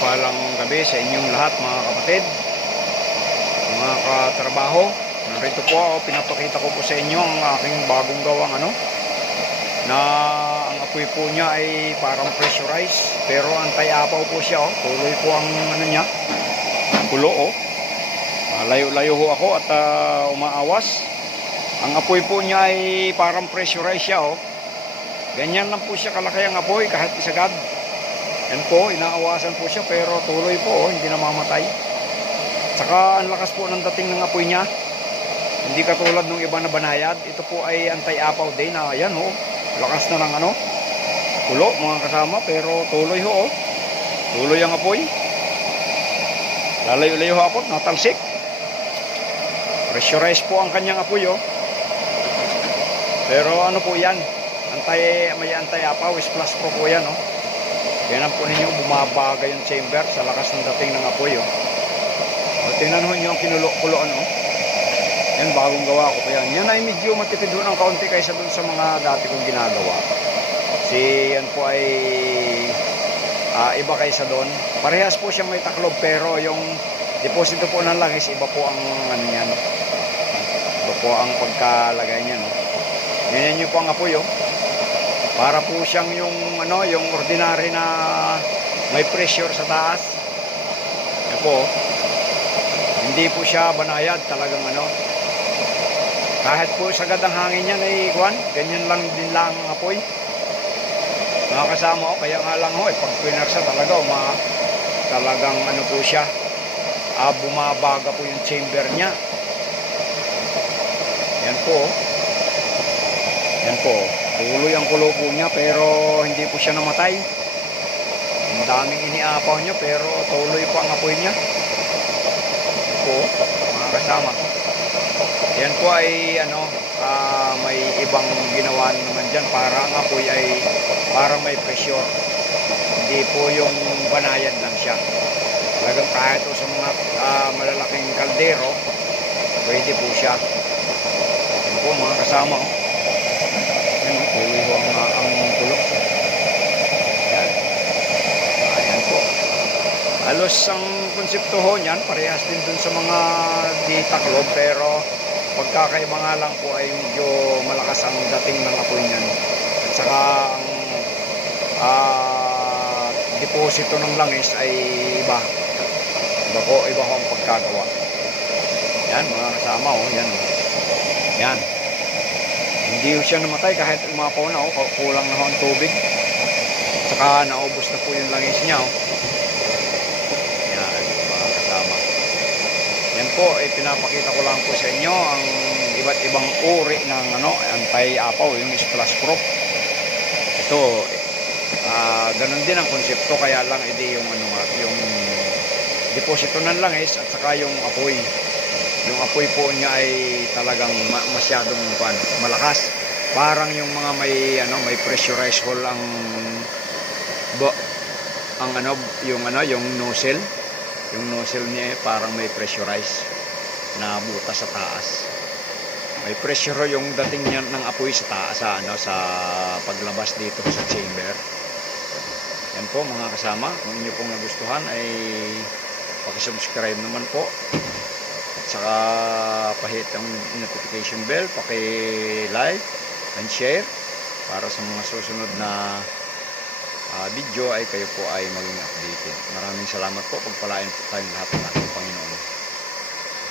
Mapagpalang gabi sa inyong lahat mga kapatid, mga katrabaho. Narito po ako, pinapakita ko po sa inyo ang aking bagong gawang na ang apoy po niya ay parang pressurized pero antay-apaw po siya. Tuloy po ang niya, kulo. Layo-layo ho ako at umaawas. Ang apoy po niya ay parang pressurized siya. Ganyan lang po siya kalaki ang apoy kahit isagad. Yan po, inaawasan po siya pero tuloy po, hindi namamatay. Saka ang lakas po ng dating ng apoy niya. Hindi katulad ng iba na banayad. Ito po ay antay-apaw din na yan lakas na ng kulo mga kasama pero tuloy ho. Tuloy ang apoy. Lalayo-layo ho ako, natalsik. Pressurized po ang kanyang apoy Pero ano po yan? May antay-apaw, plus pro po yan Yan po ninyo, bumabaga yung chamber sa lakas ng dating ng apoy tingnan ho nyo ang kinulo-kuloan Yan, bagong gawa ko pa yan. Yan ay medyo matipid ho ng kaunti kaysa dun sa mga dati kong ginagawa. Kasi yan po ay iba kaysa doon. Parehas po siyang may taklob pero yung deposito po ng langis, iba po ang yan. Iba po ang pagkalagay niyan Ganyan nyo po ang apoy Para po siyang yung yung ordinary na may pressure sa taas. Yan po. Hindi po siya banayad, talagang kahit po sagad ang hangin niyan ay ganyan lang din lang ang apoy. Mga kasama kaya nga lang pag pinarsa talaga talagang po siya. Bumabaga po yung chamber niya. Yan po. Yan po. Tuloy ang kulo po niya pero hindi po siya namatay. Ang daming iniapaw niya pero tuloy po ang apoy niya. Po, mga kasama. Yan po ay may ibang ginawa naman dyan para ang apoy ay para may pressure. Hindi po yung banayad lang siya. Talagang kahit sa mga malalaking kaldero, pwede po siya. Yan po mga kasama. Tuloy ho ang kulo. Yan. Ayan po. Halos ang konsepto ho niyan, parehas din dun sa mga ditaklob pero pagkakaiba nga lang po ay medyo malakas ang dating ng apoy niyan. At saka ang deposito ng langis ay iba. Iba ho ang pagkagawa. Yan mga kasama yan. Yan. Hindi siya namatay kahit umapaw na kulang na ang tubig. Saka naubos na po yung langis niya Yan, mga kasama. Yan po, pinapakita ko lang po sa inyo ang iba't ibang uri ng antay-apaw, yung splash proof. Ito, ganun din ang konsepto, kaya lang yung yung deposito ng langis at saka yung apoy. Yung apoy po niya ay talagang masyadong malakas. Parang yung mga may pressurized hole yung nozzle. Yung nozzle niya parang may pressurized na butas sa taas. May pressure yung dating niya ng apoy sa taas sa paglabas dito sa chamber. Yan po mga kasama, kung inyo pong nagustuhan ay paki-subscribe naman po. Saka pahit ang notification bell, paki-like and share para sa mga susunod na video ay kayo po ay maging updated. Maraming salamat po. Pagpalain po tayong lahat ng ating Panginoon.